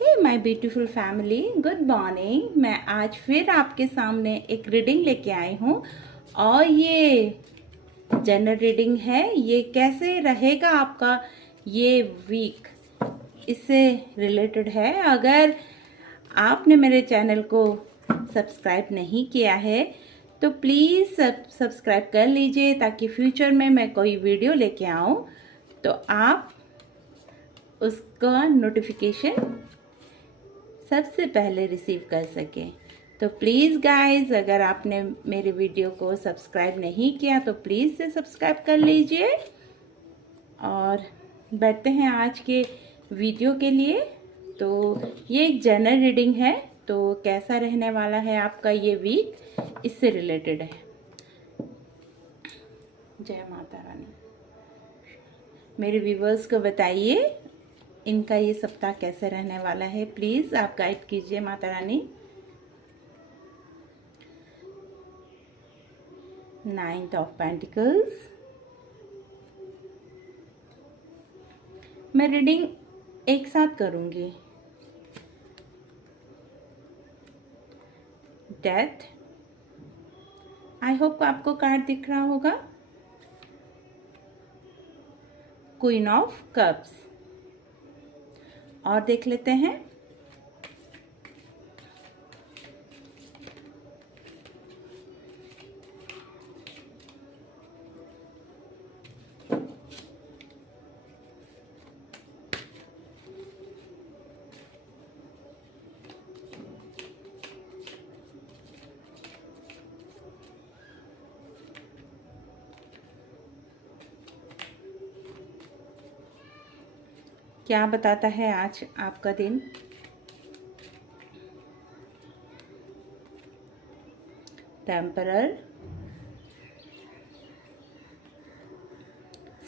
Hey my beautiful family, good morning. मैं आज फिर आपके सामने एक रीडिंग लेके आई हूँ और ये जनरल रीडिंग है। ये कैसे रहेगा आपका ये वीक, इससे रिलेटेड है। अगर आपने मेरे चैनल को सब्सक्राइब नहीं किया है तो प्लीज़ सब्सक्राइब कर लीजिए, ताकि फ्यूचर में मैं कोई वीडियो लेके आऊँ तो आप उसका नोटिफिकेशन सबसे पहले रिसीव कर सकें। तो प्लीज़ गाइस, अगर आपने मेरे वीडियो को सब्सक्राइब नहीं किया तो प्लीज़ से सब्सक्राइब कर लीजिए। और बैठते हैं आज के वीडियो के लिए। तो ये एक जनरल रीडिंग है, तो कैसा रहने वाला है आपका ये वीक, इससे रिलेटेड है। जय माता रानी। मेरे व्यूवर्स को बताइए इनका ये सप्ताह कैसे रहने वाला है, प्लीज़ आप गाइड कीजिए माता रानी। 9 of pentacles. मैं रीडिंग एक साथ करूंगी। डेथ। आई होप आपको कार्ड दिख रहा होगा। Queen of cups. और देख लेते हैं। क्या बताता है आज आपका दिन। टेम्परर,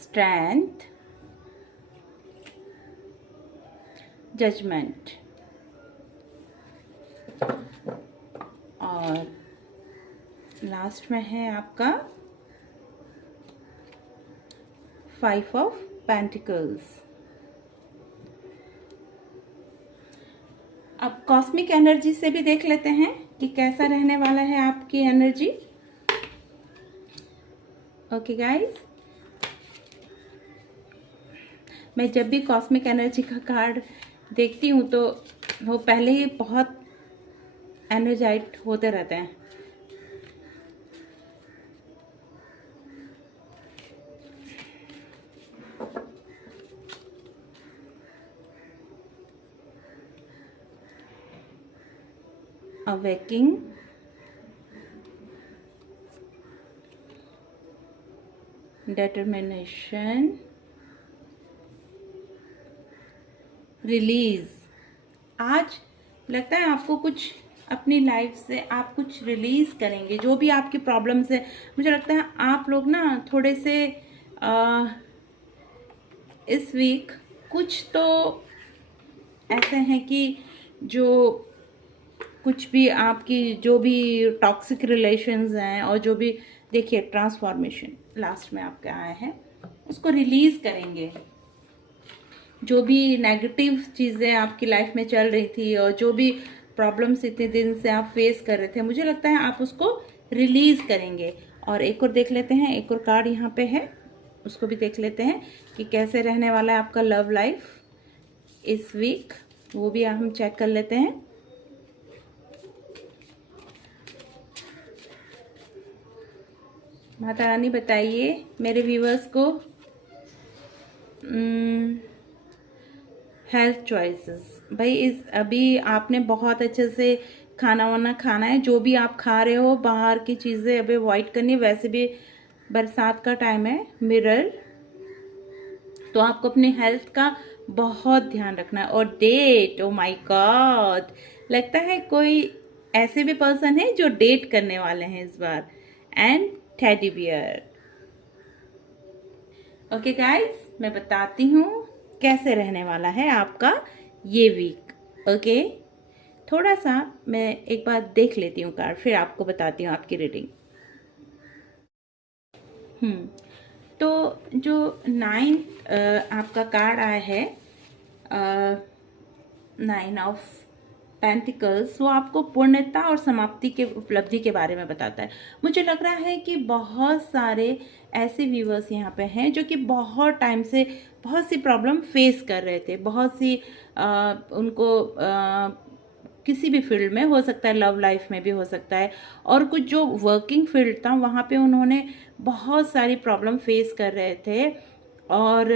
स्ट्रेंथ, जजमेंट और लास्ट में है आपका 5 ऑफ पेंटिकल्स। अब कॉस्मिक एनर्जी से भी देख लेते हैं कि कैसा रहने वाला है आपकी एनर्जी। ओके गाइस, मैं जब भी कॉस्मिक एनर्जी का कार्ड देखती हूँ तो वो पहले ही बहुत एनर्जाइट होते रहते हैं। Awaking, determination, release. आज लगता है आपको कुछ अपनी लाइफ से आप कुछ रिलीज करेंगे, जो भी आपकी प्रॉब्लम्स है। मुझे लगता है आप लोग ना थोड़े से इस वीक कुछ तो ऐसे हैं कि जो कुछ भी आपकी जो भी टॉक्सिक रिलेशंस हैं और जो भी, देखिए ट्रांसफॉर्मेशन लास्ट में आपके आए हैं, उसको रिलीज करेंगे। जो भी नेगेटिव चीज़ें आपकी लाइफ में चल रही थी और जो भी प्रॉब्लम्स इतने दिन से आप फेस कर रहे थे, मुझे लगता है आप उसको रिलीज करेंगे। और एक और देख लेते हैं, एक और कार्ड यहाँ पे है, उसको भी देख लेते हैं कि कैसे रहने वाला है आपका लव लाइफ इस वीक, वो भी हम चेक कर लेते हैं। माता रानी बताइए मेरे व्यूवर्स को हेल्थ चॉइसेस। भाई इस अभी आपने बहुत अच्छे से खाना वाना खाना है, जो भी आप खा रहे हो बाहर की चीज़ें अभी अवॉइड करनी है। वैसे भी बरसात का टाइम है, मिरर, तो आपको अपनी हेल्थ का बहुत ध्यान रखना है। और डेट, ओ माय गॉड, लगता है कोई ऐसे भी पर्सन है जो डेट करने वाले हैं इस बार। And teddy bear. Okay guys, मैं बताती हूँ कैसे रहने वाला है आपका ये वीक। ओके, थोड़ा सा मैं एक बार देख लेती हूँ कार्ड, फिर आपको बताती हूँ आपकी रीडिंग। तो जो 9 आपका कार्ड आया है, नाइन ऑफ पेंटिकल्स वो आपको पूर्णता और समाप्ति के उपलब्धि के बारे में बताता है। मुझे लग रहा है कि बहुत सारे ऐसे व्यूवर्स यहाँ पे हैं जो कि बहुत टाइम से बहुत सी प्रॉब्लम फेस कर रहे थे, बहुत सी उनको किसी भी फील्ड में हो सकता है, लव लाइफ में भी हो सकता है, और कुछ जो वर्किंग फील्ड था वहाँ पे उन्होंने बहुत सारी प्रॉब्लम फेस कर रहे थे, और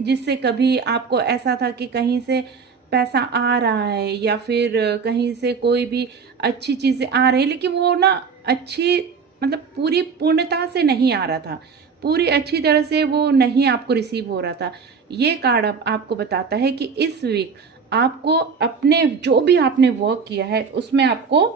जिससे कभी आपको ऐसा था कि कहीं से पैसा आ रहा है या फिर कहीं से कोई भी अच्छी चीज़ें आ रही, लेकिन वो ना अच्छी मतलब पूरी पूर्णता से नहीं आ रहा था, पूरी अच्छी तरह से वो नहीं आपको रिसीव हो रहा था। ये कार्ड आपको बताता है कि इस वीक आपको अपने जो भी आपने वर्क किया है उसमें आपको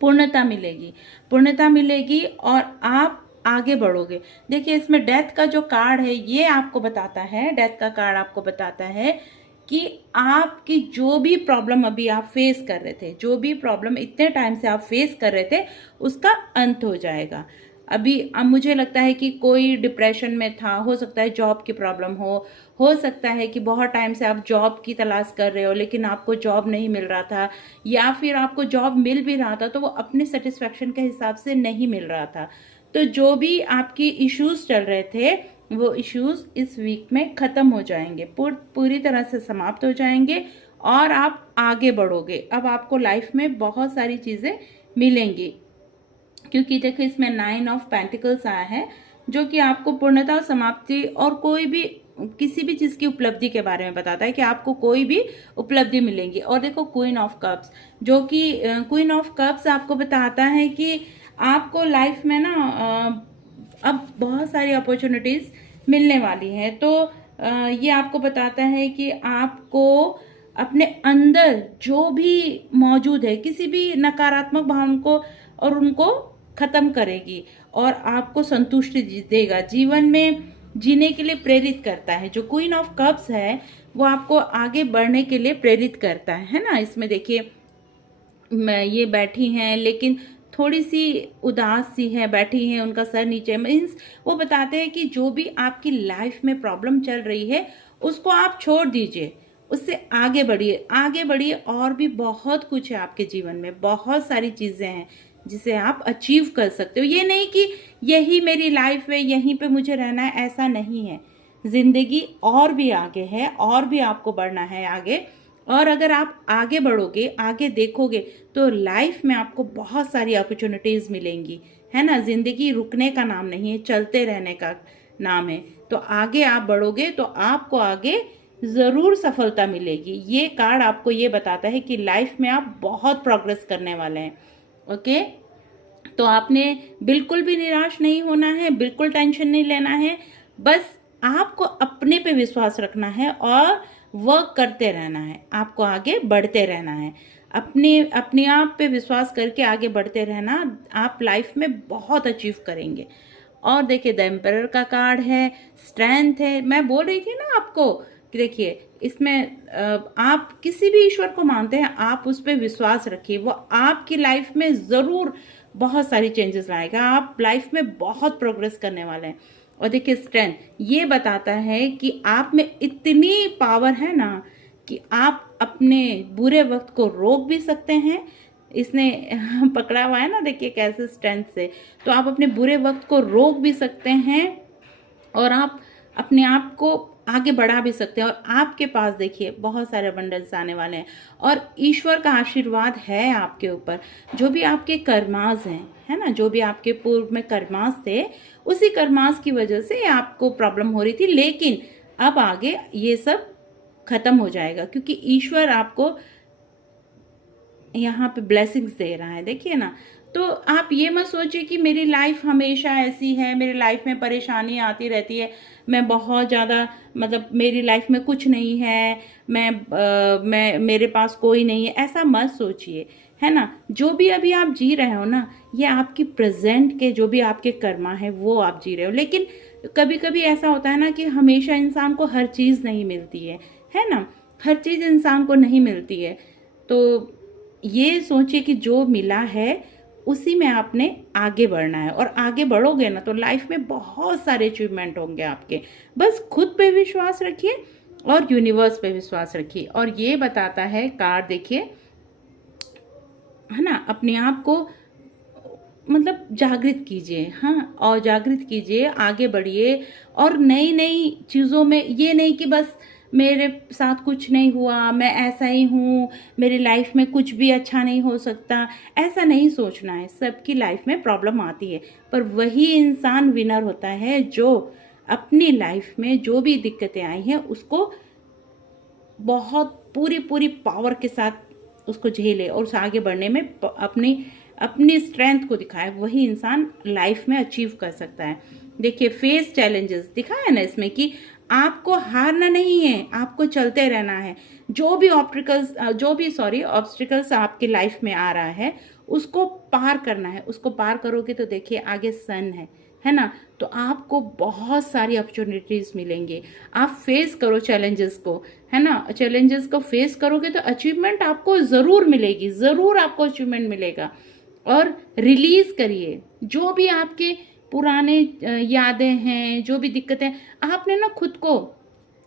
पूर्णता मिलेगी, पूर्णता मिलेगी और आप आगे बढ़ोगे। देखिए इसमें डेथ का जो कार्ड है ये आपको बताता है, डेथ का कार्ड आपको बताता है कि आपकी जो भी प्रॉब्लम अभी आप फेस कर रहे थे, जो भी प्रॉब्लम इतने टाइम से आप फेस कर रहे थे, उसका अंत हो जाएगा। अभी अब मुझे लगता है कि कोई डिप्रेशन में था, हो सकता है जॉब की प्रॉब्लम हो सकता है कि बहुत टाइम से आप जॉब की तलाश कर रहे हो लेकिन आपको जॉब नहीं मिल रहा था, या फिर आपको जॉब मिल भी रहा था तो वो अपने सेटिस्फैक्शन के हिसाब से नहीं मिल रहा था। तो जो भी आपकी इश्यूज चल रहे थे वो इश्यूज इस वीक में ख़त्म हो जाएंगे, पूरी तरह से समाप्त हो जाएंगे और आप आगे बढ़ोगे। अब आपको लाइफ में बहुत सारी चीज़ें मिलेंगी, क्योंकि देखो इसमें नाइन ऑफ पेंटिकल्स आया है जो कि आपको पूर्णता और समाप्ति और कोई भी किसी भी चीज़ की उपलब्धि के बारे में बताता है कि आपको कोई भी उपलब्धि मिलेंगी। और देखो क्वीन ऑफ कप्स, जो कि क्वीन ऑफ कप्स आपको बताता है कि आपको लाइफ में ना अब बहुत सारी अपॉर्चुनिटीज़ मिलने वाली हैं। तो ये आपको बताता है कि आपको अपने अंदर जो भी मौजूद है किसी भी नकारात्मक भावना को और उनको ख़त्म करेगी और आपको संतुष्टि देगा, जीवन में जीने के लिए प्रेरित करता है। जो क्वीन ऑफ कप्स है वो आपको आगे बढ़ने के लिए प्रेरित करता है ना। इसमें देखिए ये बैठी हैं लेकिन थोड़ी सी उदास सी है, बैठी हैं, उनका सर नीचे, मीन्स वो बताते हैं कि जो भी आपकी लाइफ में प्रॉब्लम चल रही है उसको आप छोड़ दीजिए, उससे आगे बढ़िए, आगे बढ़िए। और भी बहुत कुछ है आपके जीवन में, बहुत सारी चीज़ें हैं जिसे आप अचीव कर सकते हो। ये नहीं कि यही मेरी लाइफ है, यहीं पे मुझे रहना है, ऐसा नहीं है। ज़िंदगी और भी आगे है, और भी आपको बढ़ना है आगे। और अगर आप आगे बढ़ोगे, आगे देखोगे तो लाइफ में आपको बहुत सारी अपॉर्चुनिटीज़ मिलेंगी, है ना। ज़िंदगी रुकने का नाम नहीं है, चलते रहने का नाम है। तो आगे आप बढ़ोगे तो आपको आगे ज़रूर सफलता मिलेगी। ये कार्ड आपको ये बताता है कि लाइफ में आप बहुत प्रोग्रेस करने वाले हैं। ओके, तो आपने बिल्कुल भी निराश नहीं होना है, बिल्कुल टेंशन नहीं लेना है, बस आपको अपने पे विश्वास रखना है और वर्क करते रहना है, आपको आगे बढ़ते रहना है। अपने आप पे विश्वास करके आगे बढ़ते रहना, आप लाइफ में बहुत अचीव करेंगे। और देखिए द एम्परर का कार्ड है, स्ट्रेंथ है। मैं बोल रही थी ना आपको कि देखिए इसमें आप किसी भी ईश्वर को मानते हैं, आप उस पर विश्वास रखिए, वो आपकी लाइफ में ज़रूर बहुत सारी चेंजेस लाएगा, आप लाइफ में बहुत प्रोग्रेस करने वाले हैं। और देखिए स्ट्रेंथ ये बताता है कि आप में इतनी पावर है ना कि आप अपने बुरे वक्त को रोक भी सकते हैं। इसने पकड़ा हुआ है ना, देखिए कैसे स्ट्रेंथ से, तो आप अपने बुरे वक्त को रोक भी सकते हैं और आप अपने आप को आगे बढ़ा भी सकते हैं। और आपके पास देखिए बहुत सारे अबंडेंस आने वाले हैं और ईश्वर का आशीर्वाद है आपके ऊपर। जो भी आपके कर्मास हैं, है ना, जो भी आपके पूर्व में कर्मास थे, उसी कर्मास की वजह से आपको प्रॉब्लम हो रही थी, लेकिन अब आगे ये सब खत्म हो जाएगा क्योंकि ईश्वर आपको यहाँ पे ब्लेसिंग्स दे रहा है। देखिए ना, तो आप ये मत सोचिए कि मेरी लाइफ हमेशा ऐसी है, मेरी लाइफ में परेशानी आती रहती है, मैं बहुत ज़्यादा मतलब मेरी लाइफ में कुछ नहीं है, मैं मेरे पास कोई नहीं है, ऐसा मत सोचिए, है ना। जो भी अभी आप जी रहे हो ना, ये आपकी प्रेजेंट के जो भी आपके कर्मा है वो आप जी रहे हो। लेकिन कभी कभी ऐसा होता है ना कि हमेशा इंसान को हर चीज़ नहीं मिलती है ना, हर चीज़ इंसान को नहीं मिलती है। तो ये सोचिए कि जो मिला है उसी में आपने आगे बढ़ना है, और आगे बढ़ोगे ना तो लाइफ में बहुत सारे अचीवमेंट होंगे आपके। बस खुद पे विश्वास रखिए और यूनिवर्स पे विश्वास रखिए। और ये बताता है कार्ड, देखिए, है ना, अपने आप को मतलब जागृत कीजिए, हाँ, और जागृत कीजिए, आगे बढ़िए और नई नई चीज़ों में, ये नहीं कि बस मेरे साथ कुछ नहीं हुआ, मैं ऐसा ही हूँ, मेरी लाइफ में कुछ भी अच्छा नहीं हो सकता, ऐसा नहीं सोचना है। सबकी लाइफ में प्रॉब्लम आती है, पर वही इंसान विनर होता है जो अपनी लाइफ में जो भी दिक्कतें आई हैं उसको बहुत पूरी पूरी पावर के साथ उसको झेले और उस आगे बढ़ने में अपनी अपनी स्ट्रेंथ को दिखाए। वही इंसान लाइफ में अचीव कर सकता है। देखिए, फेस चैलेंजेस दिखाया है ना इसमें कि आपको हारना नहीं है, आपको चलते रहना है। ऑब्स्टिकल्स आपकी लाइफ में आ रहा है उसको पार करना है। उसको पार करोगे तो देखिए आगे सन है ना, तो आपको बहुत सारी अपॉर्चुनिटीज मिलेंगे। आप फेस करो चैलेंजेस को, है ना, चैलेंजेस को फेस करोगे तो अचीवमेंट आपको ज़रूर मिलेगी, ज़रूर आपको अचीवमेंट मिलेगा। और रिलीज करिए जो भी आपके पुराने यादें हैं, जो भी दिक्कतें आपने ना खुद को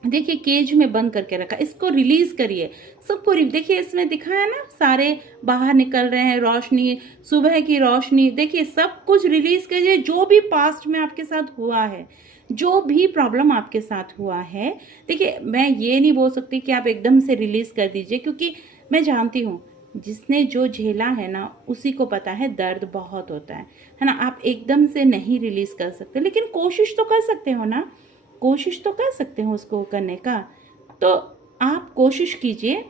देखिए केज में बंद करके रखा, इसको रिलीज करिए। सबको देखिए इसमें दिखा है ना, सारे बाहर निकल रहे हैं, रोशनी, सुबह की रोशनी। देखिए सब कुछ रिलीज करिए, जो भी पास्ट में आपके साथ हुआ है, जो भी प्रॉब्लम आपके साथ हुआ है। देखिए मैं ये नहीं बोल सकती कि आप एकदम से रिलीज कर दीजिए, क्योंकि मैं जानती हूँ जिसने जो झेला है ना उसी को पता है दर्द बहुत होता है ना। आप एकदम से नहीं रिलीज कर सकते, लेकिन कोशिश तो कर सकते हो ना, कोशिश तो कर सकते हो उसको करने का। तो आप कोशिश कीजिए,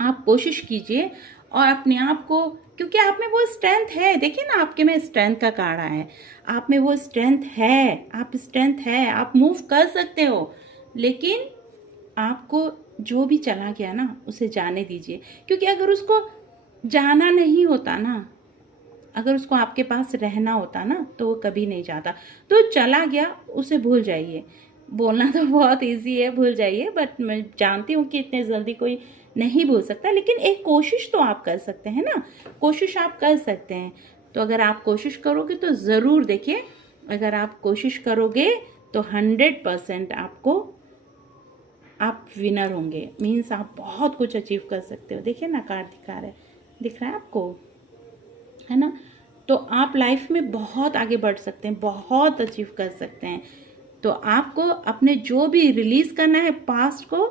आप कोशिश कीजिए और अपने आप को, क्योंकि आप में वो स्ट्रेंथ है। देखिए ना, आपके में स्ट्रेंथ का कार्ड आया है, आप में वो स्ट्रेंथ है, आप स्ट्रेंथ है, आप मूव कर सकते हो। लेकिन आपको जो भी चला गया ना उसे जाने दीजिए, क्योंकि अगर उसको जाना नहीं होता ना, अगर उसको आपके पास रहना होता ना तो वो कभी नहीं जाता। तो चला गया, उसे भूल जाइए। बोलना तो बहुत इजी है, भूल जाइए, बट मैं जानती हूँ कि इतने जल्दी कोई नहीं भूल सकता, लेकिन एक कोशिश तो आप कर सकते हैं ना, कोशिश आप कर सकते हैं। तो अगर आप कोशिश करोगे तो ज़रूर, देखिए अगर आप कोशिश करोगे तो 100% आपको, आप विनर होंगे। मीन्स आप बहुत कुछ अचीव कर सकते हो। देखिए ना, कार्ड दिख रहा है आपको, है ना। तो आप लाइफ में बहुत आगे बढ़ सकते हैं, बहुत अचीव कर सकते हैं। तो आपको अपने जो भी रिलीज करना है पास्ट को,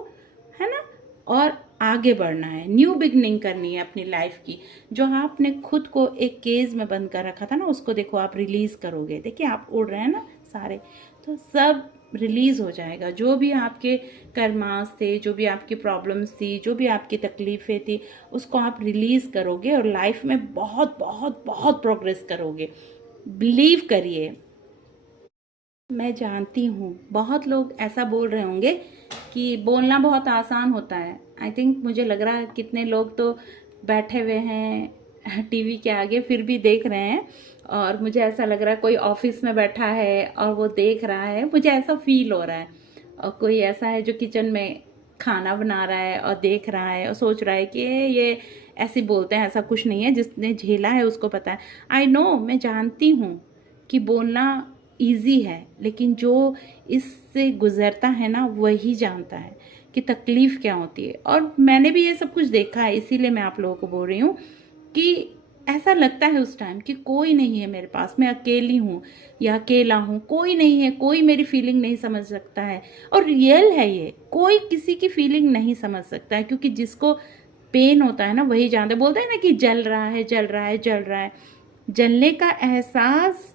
है ना, और आगे बढ़ना है, न्यू बिगनिंग करनी है अपनी लाइफ की। जो आपने खुद को एक केज में बंद कर रखा था ना उसको देखो आप रिलीज करोगे। देखिए आप उड़ रहे हैं ना सारे, तो सब रिलीज हो जाएगा। जो भी आपके कर्मास थे, जो भी आपकी प्रॉब्लम्स थी, जो भी आपकी तकलीफ़ें थी, उसको आप रिलीज करोगे और लाइफ में बहुत बहुत बहुत प्रोग्रेस करोगे। बिलीव करिए। मैं जानती हूँ बहुत लोग ऐसा बोल रहे होंगे कि बोलना बहुत आसान होता है। आई थिंक, मुझे लग रहा है कितने लोग तो बैठे हुए हैं टीवी के आगे फिर भी देख रहे हैं, और मुझे ऐसा लग रहा है कोई ऑफिस में बैठा है और वो देख रहा है, मुझे ऐसा फील हो रहा है। और कोई ऐसा है जो किचन में खाना बना रहा है और देख रहा है और सोच रहा है कि ये ऐसे बोलते हैं, ऐसा कुछ नहीं है, जिसने झेला है उसको पता है। आई नो, मैं जानती हूँ कि बोलना इजी है, लेकिन जो इससे गुजरता है ना वही जानता है कि तकलीफ़ क्या होती है। और मैंने भी ये सब कुछ देखा है, इसीलिए मैं आप लोगों को बोल रही हूँ कि ऐसा लगता है उस टाइम कि कोई नहीं है मेरे पास, मैं अकेली हूँ या अकेला हूँ, कोई नहीं है, कोई मेरी फीलिंग नहीं समझ सकता है। और रियल है ये, कोई किसी की फीलिंग नहीं समझ सकता है, क्योंकि जिसको पेन होता है ना वही जानता है। बोलते हैं ना कि जल रहा है, जल रहा है, जल रहा है। जलने का एहसास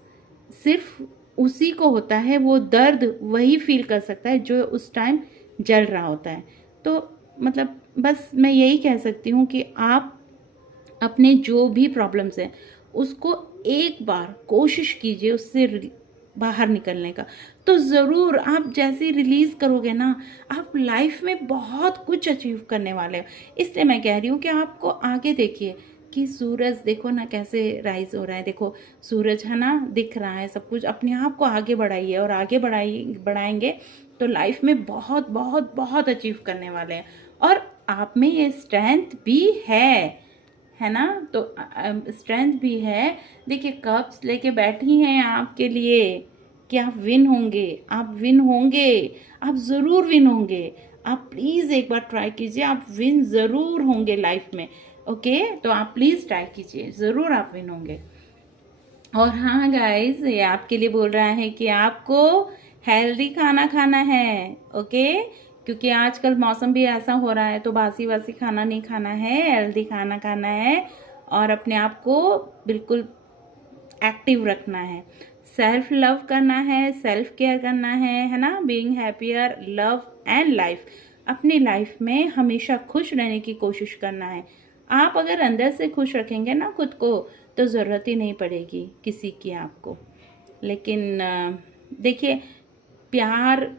सिर्फ उसी को होता है, वो दर्द वही फील कर सकता है जो उस टाइम जल रहा होता है। तो मतलब बस मैं यही कह सकती हूँ कि आप अपने जो भी प्रॉब्लम्स हैं उसको एक बार कोशिश कीजिए उससे बाहर निकलने का। तो ज़रूर आप जैसे रिलीज़ करोगे ना, आप लाइफ में बहुत कुछ अचीव करने वाले हो। इसलिए मैं कह रही हूँ कि आपको आगे देखिए कि सूरज देखो ना कैसे राइज हो रहा है, देखो सूरज है ना, दिख रहा है सब कुछ। अपने आप को आगे बढ़ाइए और आगे बढ़ाएंगे तो लाइफ में बहुत बहुत बहुत अचीव करने वाले हैं। और आप में ये स्ट्रेंथ भी है ना, तो स्ट्रेंथ भी है। देखिए कप्स लेके बैठी हैं आपके लिए, कि आप विन होंगे, आप विन होंगे, आप ज़रूर विन होंगे। आप प्लीज़ एक बार ट्राई कीजिए, आप विन ज़रूर होंगे लाइफ में। ओके, तो आप प्लीज़ ट्राई कीजिए, ज़रूर आप विन होंगे। और हाँ गाइस, ये आपके लिए बोल रहा है कि आपको हेल्दी खाना खाना है। ओके, क्योंकि आजकल मौसम भी ऐसा हो रहा है, तो बासी वासी खाना नहीं खाना है, हेल्दी खाना खाना है और अपने आप को बिल्कुल एक्टिव रखना है, सेल्फ लव करना है, सेल्फ केयर करना है ना। Being happier, love and life. अपनी लाइफ में हमेशा खुश रहने की कोशिश करना है। आप अगर अंदर से खुश रखेंगे ना खुद को, तो ज़रूरत ही नहीं पड़ेगी किसी की आपको। लेकिन देखिए, प्यार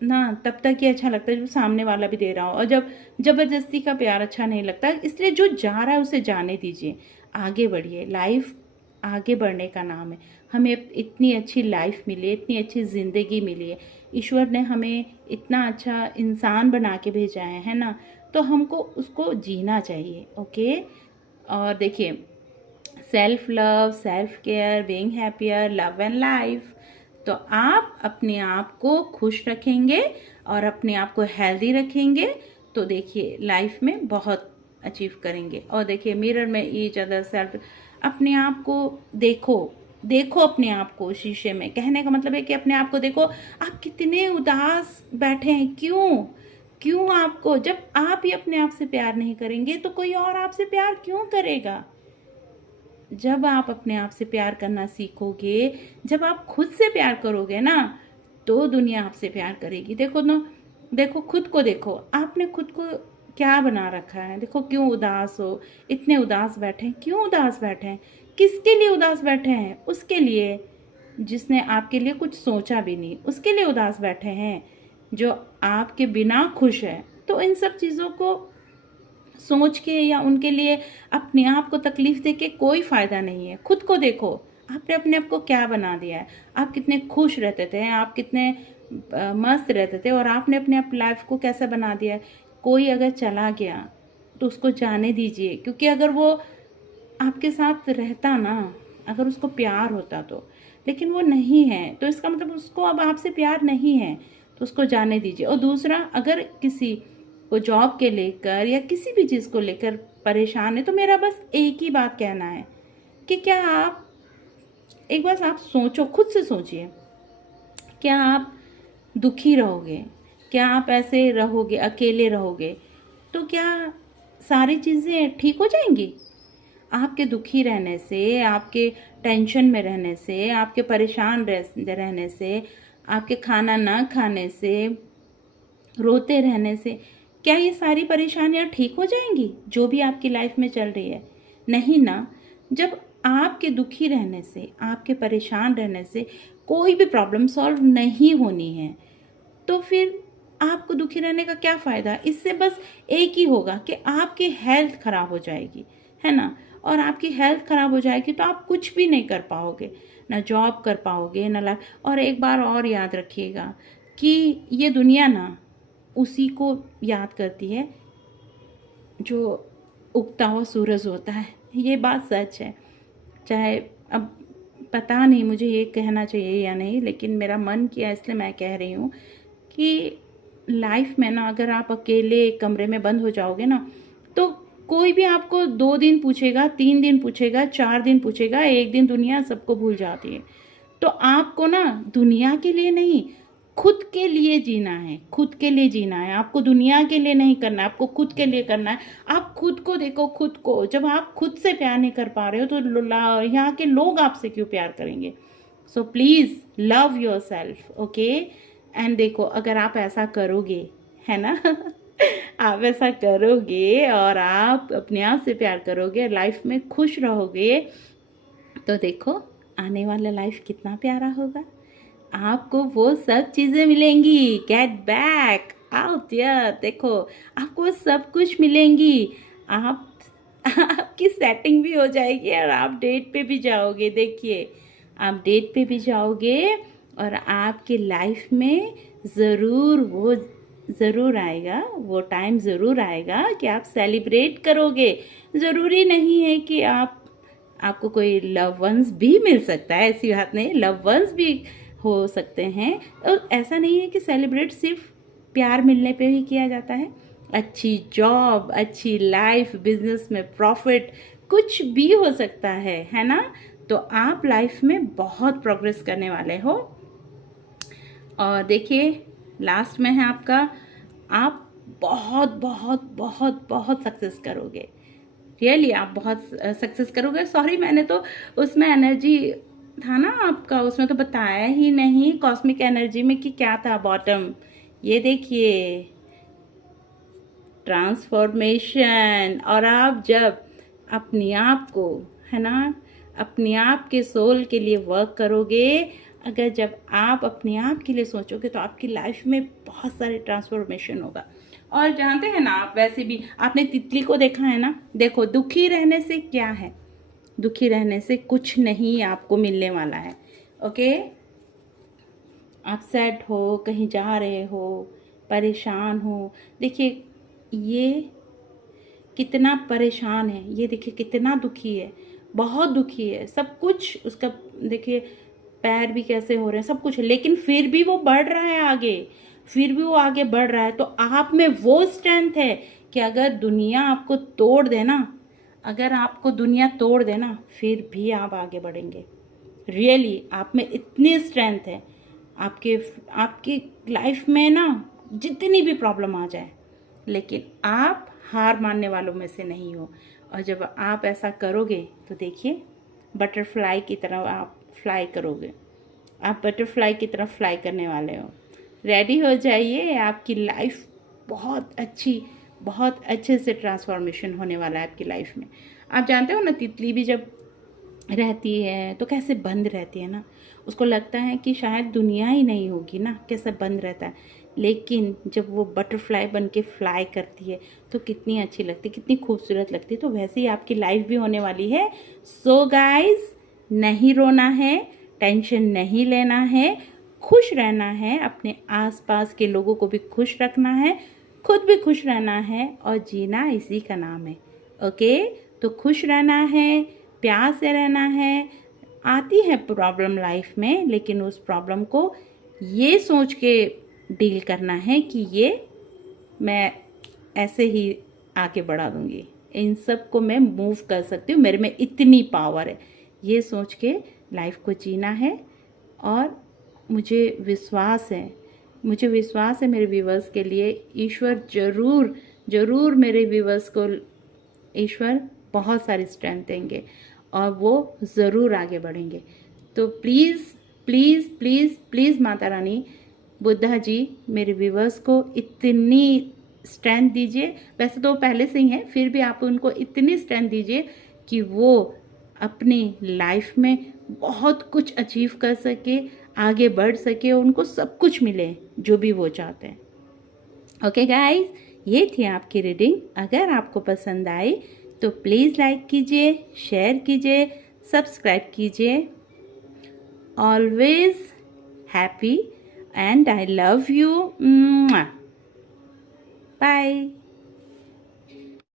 ना तब तक ही अच्छा लगता है जब सामने वाला भी दे रहा हो, और जब ज़बरदस्ती का प्यार अच्छा नहीं लगता। इसलिए जो जा रहा है उसे जाने दीजिए, आगे बढ़िए। लाइफ आगे बढ़ने का नाम है। हमें इतनी अच्छी लाइफ मिली है, इतनी अच्छी ज़िंदगी मिली है, ईश्वर ने हमें इतना अच्छा इंसान बना के भेजा है ना, तो हमको उसको जीना चाहिए। ओके, और देखिए, self love, self care, being happier, love and life. तो आप अपने आप को खुश रखेंगे और अपने आप को हेल्दी रखेंगे, तो देखिए लाइफ में बहुत अचीव करेंगे। और देखिए, मिरर में ईच अदर सेल्फ, अपने आप को देखो, देखो अपने आप को शीशे में। कहने का मतलब है कि अपने आप को देखो, आप कितने उदास बैठे हैं, क्यों क्यों आपको, जब आप ही अपने आप से प्यार नहीं करेंगे तो कोई और आपसे प्यार क्यों करेगा। जब आप अपने आप से प्यार करना सीखोगे, जब आप खुद से प्यार करोगे ना, तो दुनिया आपसे प्यार करेगी। देखो ना, देखो खुद को, देखो आपने खुद को क्या बना रखा है। देखो क्यों उदास हो, इतने उदास बैठे हैं, क्यों उदास बैठे हैं, किसके लिए उदास बैठे हैं। उसके लिए जिसने आपके लिए कुछ सोचा भी नहीं, उसके लिए उदास बैठे हैं, जो आपके बिना खुश है। तो इन सब चीज़ों को सोच के या उनके लिए अपने आप को तकलीफ दे के कोई फ़ायदा नहीं है। खुद को देखो, आपने अपने आप को क्या बना दिया है। आप कितने खुश रहते थे, आप कितने मस्त रहते थे, और आपने अपने आप लाइफ को कैसा बना दिया है। कोई अगर चला गया तो उसको जाने दीजिए, क्योंकि अगर वो आपके साथ रहता ना, अगर उसको प्यार होता तो, लेकिन वो नहीं है, तो इसका मतलब उसको अब आपसे प्यार नहीं है, तो उसको जाने दीजिए। और दूसरा, अगर किसी को जॉब के लेकर या किसी भी चीज़ को लेकर परेशान है, तो मेरा बस एक ही बात कहना है कि क्या आप एक बार आप सोचो, खुद से सोचिए, क्या आप दुखी रहोगे, क्या आप ऐसे रहोगे, अकेले रहोगे, तो क्या सारी चीज़ें ठीक हो जाएंगी। आपके दुखी रहने से, आपके टेंशन में रहने से, आपके परेशान रहने से, आपके खाना ना खाने से, रोते रहने से, क्या ये सारी परेशानियां ठीक हो जाएंगी जो भी आपकी लाइफ में चल रही है। नहीं ना। जब आपके दुखी रहने से, आपके परेशान रहने से कोई भी प्रॉब्लम सॉल्व नहीं होनी है, तो फिर आपको दुखी रहने का क्या फ़ायदा। इससे बस एक ही होगा कि आपकी हेल्थ ख़राब हो जाएगी, है ना। और आपकी हेल्थ ख़राब हो जाएगी तो आप कुछ भी नहीं कर पाओगे, ना जॉब कर पाओगे, ना लाइफ। और एक बार और याद रखिएगा कि ये दुनिया ना उसी को याद करती है जो उगता हुआ सूरज होता है। ये बात सच है। चाहे अब पता नहीं मुझे ये कहना चाहिए या नहीं, लेकिन मेरा मन किया इसलिए मैं कह रही हूँ कि लाइफ में ना, अगर आप अकेले एक कमरे में बंद हो जाओगे ना, तो कोई भी आपको 2 दिन पूछेगा, 3 दिन पूछेगा, 4 दिन पूछेगा, एक दिन दुनिया सबको भूल जाती है। तो आपको ना दुनिया के लिए नहीं, खुद के लिए जीना है, खुद के लिए जीना है। आपको दुनिया के लिए नहीं करना है, आपको खुद के लिए करना है। आप खुद को देखो, खुद को। जब आप खुद से प्यार नहीं कर पा रहे हो, तो यहाँ के लोग आपसे क्यों प्यार करेंगे। So please love your self. Okay, and देखो, अगर आप ऐसा करोगे, है ना आप ऐसा करोगे और आप अपने आप से प्यार करोगे, लाइफ में खुश रहोगे, तो देखो आने वाला लाइफ कितना प्यारा होगा। आपको वो सब चीज़ें मिलेंगी। Get back out there. देखो, आपको वो सब कुछ मिलेंगी। आप आपकी सेटिंग भी हो जाएगी और आप डेट पे भी जाओगे। देखिए, आप डेट पे भी जाओगे और आपकी लाइफ में ज़रूर आएगा, वो टाइम ज़रूर आएगा कि आप सेलिब्रेट करोगे। ज़रूरी नहीं है कि आप आपको कोई लव वंस भी मिल सकता है, ऐसी बात नहीं, लव वंस भी हो सकते हैं। और ऐसा नहीं है कि सेलिब्रेट सिर्फ प्यार मिलने पे ही किया जाता है। अच्छी जॉब, अच्छी लाइफ, बिजनेस में प्रॉफिट, कुछ भी हो सकता है ना। तो आप लाइफ में बहुत प्रोग्रेस करने वाले हो। और देखिए लास्ट में है आपका, आप बहुत बहुत बहुत बहुत सक्सेस करोगे। रियली आप बहुत सक्सेस करोगे। सॉरी, मैंने तो उसमें एनर्जी था ना आपका, उसमें तो बताया ही नहीं कॉस्मिक एनर्जी में कि क्या था बॉटम। ये देखिए ट्रांसफॉर्मेशन। और आप जब अपने आप को, है ना, अपने आप के सोल के लिए वर्क करोगे, अगर जब आप अपने आप के लिए सोचोगे तो आपकी लाइफ में बहुत सारे ट्रांसफॉर्मेशन होगा। और जानते हैं ना आप, वैसे भी आपने तितली को देखा है ना, देखो दुखी रहने से क्या है, दुखी रहने से कुछ नहीं आपको मिलने वाला है। ओके, आप सैड हो, कहीं जा रहे हो, परेशान हो, देखिए ये कितना परेशान है, ये देखिए कितना दुखी है, बहुत दुखी है, सब कुछ उसका देखिए पैर भी कैसे हो रहे हैं, सब कुछ, लेकिन फिर भी वो बढ़ रहा है आगे, फिर भी वो आगे बढ़ रहा है। तो आप में वो स्ट्रेंथ है कि अगर दुनिया आपको तोड़ देना, अगर आपको दुनिया तोड़ देना, फिर भी आप आगे बढ़ेंगे। रियली आप में इतनी स्ट्रेंथ है। आपके आपकी लाइफ में ना जितनी भी प्रॉब्लम आ जाए, लेकिन आप हार मानने वालों में से नहीं हो। और जब आप ऐसा करोगे तो देखिए बटरफ्लाई की तरह आप फ्लाई करोगे, आप बटरफ्लाई की तरह फ्लाई करने वाले हो। रेडी हो जाइए, आपकी लाइफ बहुत अच्छी, बहुत अच्छे से ट्रांसफॉर्मेशन होने वाला है आपकी लाइफ में। आप जानते हो ना, तितली भी जब रहती है तो कैसे बंद रहती है ना, उसको लगता है कि शायद दुनिया ही नहीं होगी ना, कैसे बंद रहता है। लेकिन जब वो बटरफ्लाई बन के फ्लाई करती है तो कितनी अच्छी लगती है, कितनी खूबसूरत लगती है। तो वैसे ही आपकी लाइफ भी होने वाली है। सो गाइस, नहीं रोना है, टेंशन नहीं लेना है, खुश रहना है, अपने आसपास के लोगों को भी खुश रखना है, खुद भी खुश रहना है, और जीना इसी का नाम है। ओके, तो खुश रहना है, प्यार से रहना है। आती है प्रॉब्लम लाइफ में, लेकिन उस प्रॉब्लम को ये सोच के डील करना है कि ये मैं ऐसे ही आगे बढ़ा दूंगी, इन सब को मैं मूव कर सकती हूँ, मेरे में इतनी पावर है, ये सोच के लाइफ को जीना है। और मुझे विश्वास है, मुझे विश्वास है मेरे व्यूवर्स के लिए, ईश्वर ज़रूर ज़रूर मेरे व्यूवर्स को ईश्वर बहुत सारी स्ट्रेंथ देंगे और वो ज़रूर आगे बढ़ेंगे। तो please please please please Mata Rani, Buddha ji, मेरे व्यूवर्स को इतनी स्ट्रेंथ दीजिए। वैसे तो पहले से ही हैं, फिर भी आप उनको इतनी स्ट्रेंथ दीजिए कि वो अपनी लाइफ में बहुत कुछ अचीव कर सके, आगे बढ़ सके, उनको सब कुछ मिले जो भी वो चाहते हैं। ओके गाइस, ये थी आपकी रीडिंग। अगर आपको पसंद आई तो प्लीज़ लाइक कीजिए, शेयर कीजिए, सब्सक्राइब कीजिए। Always happy and I love you. Bye.